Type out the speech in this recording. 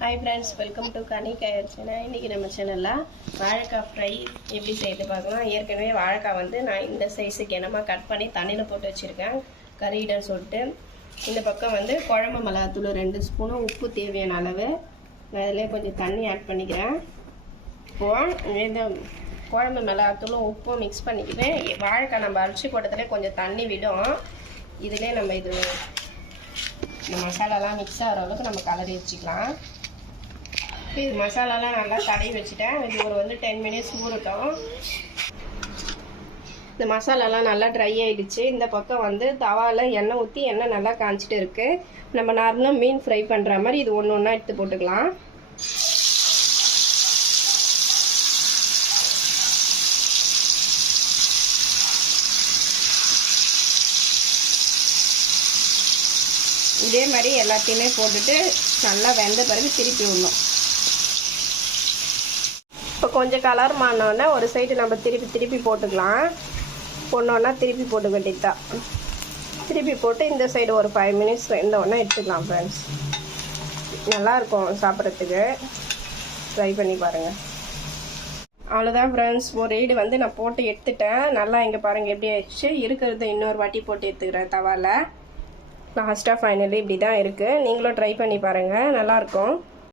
Hi friends, welcome to Kanikkai channel. இன்றைக்கி நம்ம சேனலில் வாழைக்காய் ஃப்ரை எப்படி செய்து பார்க்கலாம். ஏற்கனவே வாழைக்காய் வந்து நான் இந்த சைஸுக்கு என்னமா கட் பண்ணி தண்ணியில் போட்டு வச்சுருக்கேன் கறியிடன்னு சொல்லிட்டு. இந்த பக்கம் வந்து குழம்பு மிளகாத்தூள் 2 ஸ்பூனும், உப்பு தேவையான அளவு. நான் இதிலே கொஞ்சம் தண்ணி ஆட் பண்ணிக்கிறேன். இப்போது இந்த குழம்பு மிளகாத்தூளும் உப்பும் மிக்ஸ் பண்ணிக்கிறேன். வாழைக்காய் நம்ம அரைச்சி போட்டதுலேயே கொஞ்சம் தண்ணி விடும். இதிலே நம்ம இந்த மசாலாலாம் மிக்ஸ் ஆகிற அளவுக்கு நம்ம கலரி வச்சுக்கலாம். இது மசாலாலாம் நல்லா தடவி வச்சுட்டேன். இது ஒரு 10 மினிட்ஸ் ஊறட்டும். இந்த மசாலாலாம் நல்லா ட்ரை ஆகிடுச்சு. இந்த பக்கம் வந்து தவாவில் எண்ணெய் ஊற்றி எண்ணெய் நல்லா காய்ச்சிட்டு இருக்குது. நம்ம நார்மலாக மீன் ஃப்ரை பண்ணுற மாதிரி இது ஒன்று ஒன்றா எடுத்து போட்டுக்கலாம். இதே மாதிரி எல்லாத்தையுமே போட்டுட்டு நல்லா வெந்த பிறகு திருப்பி விடணும். இப்போ கொஞ்சம் கலர் மாறினோடனே ஒரு சைடு நம்ம திருப்பி போட்டுக்கலாம். ஒன்றா திருப்பி போட்டு வேண்டியதுதான். திருப்பி போட்டு இந்த சைடு ஒரு 5 மினிட்ஸ் வெந்தோடனே எடுத்துக்கலாம் ஃப்ரெண்ட்ஸ். நல்லாயிருக்கும் சாப்பிட்றதுக்கு. ட்ரை பண்ணி பாருங்கள். அவ்வளோதான் ஃப்ரெண்ட்ஸ். ஒரு ஈடு வந்து நான் போட்டு எடுத்துட்டேன். நல்லா இங்கே பாருங்கள் எப்படி ஆயிடுச்சு. இருக்கிறத இன்னொரு வாட்டி போட்டு எடுத்துக்கிறேன் தவாவில். லாஸ்ட்டாக ஃபைனலி இப்படி தான் இருக்குது. நீங்களும் ட்ரை பண்ணி பாருங்கள், நல்லாயிருக்கும்.